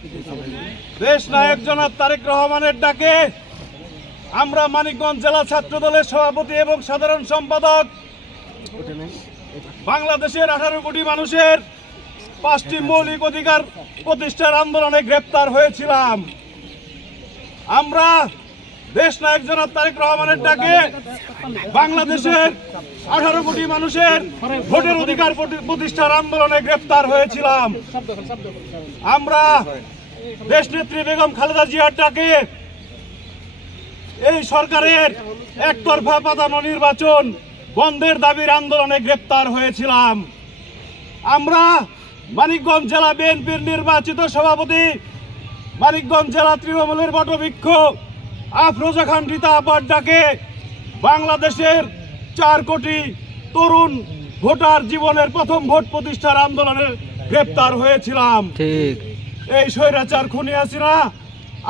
দেশ নায়ক জনাব তারেক রহমানের ডাকে আমরা মানিকগঞ্জ জেলা ছাত্র দলের সভাপতি এবং সাধারণ সম্পাদক বাংলাদেশের 18 কোটি মানুষের 5টি মৌলিক অধিকার প্রতিষ্ঠার আন্দোলনে গ্রেপ্তার হয়েছিলাম। আমরা দেশ নায়ক জনাব তারেক রহমানের ডাকে বাংলাদেশের 18 কোটি মানুষের ভোটের অধিকার প্রতিষ্ঠার আন্দোলনে গ্রেপ্তার হয়েছিলাম। আমরা দেশনেত্রী বেগম খালেদা জিয়ার ডাকে এই সরকারের একতরফা পাতানো নির্বাচন বন্ধের দাবির আন্দোলনে গ্রেপ্তার হয়েছিলাম। আমরা মানিকগঞ্জ জেলা বিএনপির নির্বাচিত সভাপতি, মানিকগঞ্জ জেলা তৃণমূলের বটবৃক্ষ আফরোজা খান রীতা আপার ডাকে বাংলাদেশের 4 কোটি তরুণ ভোটার জীবনের প্রথম ভোট প্রতিষ্ঠার আন্দোলনে গ্রেপ্তার হয়েছিলাম। এই স্বৈরাচার খুনি হাসিনা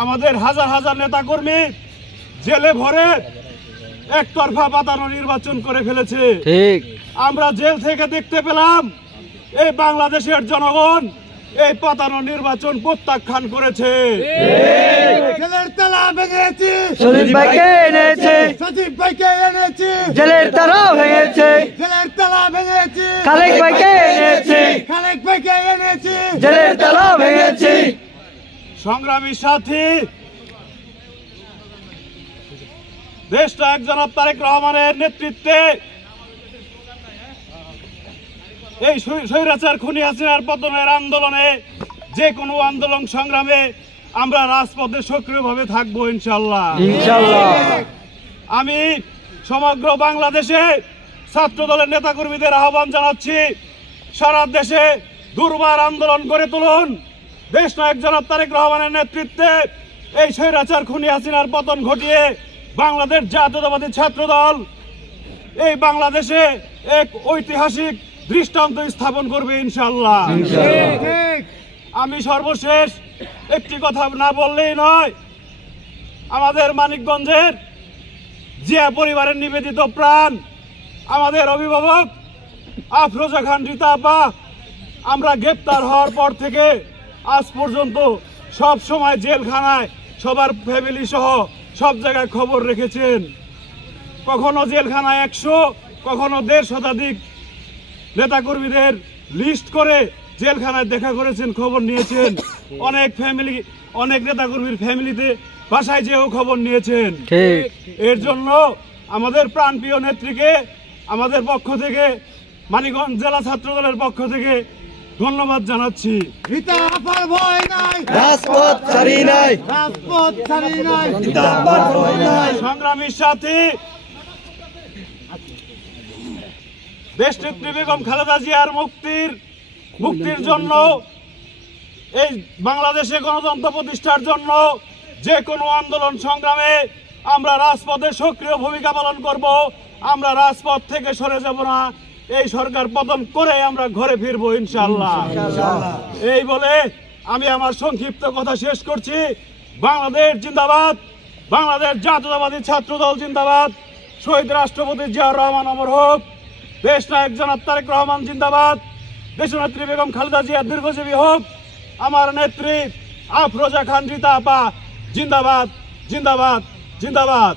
আমাদের হাজার হাজার নেতাকর্মী জেলে ভরে একতরফা পাতানো নির্বাচন করে ফেলেছে। আমরা জেল থেকে দেখতে পেলাম এই বাংলাদেশের জনগণ এই পাতানো নির্বাচন প্রত্যাখ্যান করেছে। জেলের তালা ভেঙেছি, সজীব ভাইকে এনেছে, সজীব ভাইকে এনেছি, জেলের তালা ভেঙেছে, জেলের তালা ভেঙেছি, খালেক ভাইকে এনেছে, খালেক ভাইকে এনেছি, জেলের তালা ভেঙেছে। সংগ্রামী সাথী, দেশ নায়ক জনাব তারেক রহমানের নেতৃত্বে এই স্বৈরাচার খুনি হাসিনার পতনের আন্দোলনে যে কোনো আন্দোলন সংগ্রামে আমরা রাজপথে সক্রিয়ভাবে থাকবো ইনশাআল্লাহ। আমি সমগ্র বাংলাদেশে ছাত্র দলের নেতাকর্মীদের আহ্বান জানাচ্ছি, সারা দেশে দুর্বার আন্দোলন গড়ে তুলুন। দেশ নায়ক জনাব তারেক রহমানের নেতৃত্বে এই স্বৈরাচার খুনি হাসিনার পতন ঘটিয়ে বাংলাদেশ জাতীয়তাবাদী ছাত্র দল এই বাংলাদেশে এক ঐতিহাসিক দৃষ্টান্ত স্থাপন করবে ইনশাআল্লাহ। আমি সর্বশেষ একটি কথা না বললেই নয়, আমাদের মানিকগঞ্জের জিয়া পরিবারের নিবেদিত প্রাণ আমাদের অভিভাবক আফরোজা খান রীতা আপা, আমরা গ্রেপ্তার হওয়ার পর থেকে আজ পর্যন্ত সব সময় জেলখানায় সবার ফ্যামিলি সহ সব জায়গায় খবর রেখেছেন। কখনো জেলখানায় 100, কখনো 150 শতাধিক নেতাকর্মীদের লিস্ট করে জেলখানায় দেখা করেছেন, খবর নিয়েছেন। অনেক নেতাকর্মীর ফ্যামিলিতে বাসায় যেও খবর নিয়েছেন। এর জন্য আমাদের প্রাণপ্রিয় নেত্রীকে আমাদের পক্ষ থেকে, মানিকগঞ্জ জেলা ছাত্র দলের পক্ষ থেকে ধন্যবাদ জানাচ্ছি। রীতা আপার ভয় নাই, রাজপথ ছাড়ি নাই, রাজপথ ছাড়ি নাই, রীতা আপার ভয় নাই। সংগ্রামীর সাথে দেশনেত্রী বেগম খালেদা জিয়ার মুক্তির জন্য, এই বাংলাদেশে গণতন্ত্র প্রতিষ্ঠার জন্য যে কোনো আন্দোলন সংগ্রামে আমরা রাজপথে সক্রিয় ভূমিকা পালন করব। আমরা রাজপথ থেকে সরে যাব না। এই সরকার পতন করে আমরা ঘরে ফিরবো ইনশাআল্লাহ। এই বলে আমি আমার সংক্ষিপ্ত কথা শেষ করছি। বাংলাদেশ জিন্দাবাদ, বাংলাদেশ জাতীয়তাবাদী ছাত্র দল জিন্দাবাদ, শহীদ রাষ্ট্রপতি জিয়াউর রহমান অমর হোক, দেশ নায়ক জনাব তারেক রহমান জিন্দাবাদ, দেশনেত্রী বেগম খালেদা জিয়া দীর্ঘজীবী হোক, আমার নেত্রী আফরোজা খান রীতা আপা জিন্দাবাদ, জিন্দাবাদ, জিন্দাবাদ।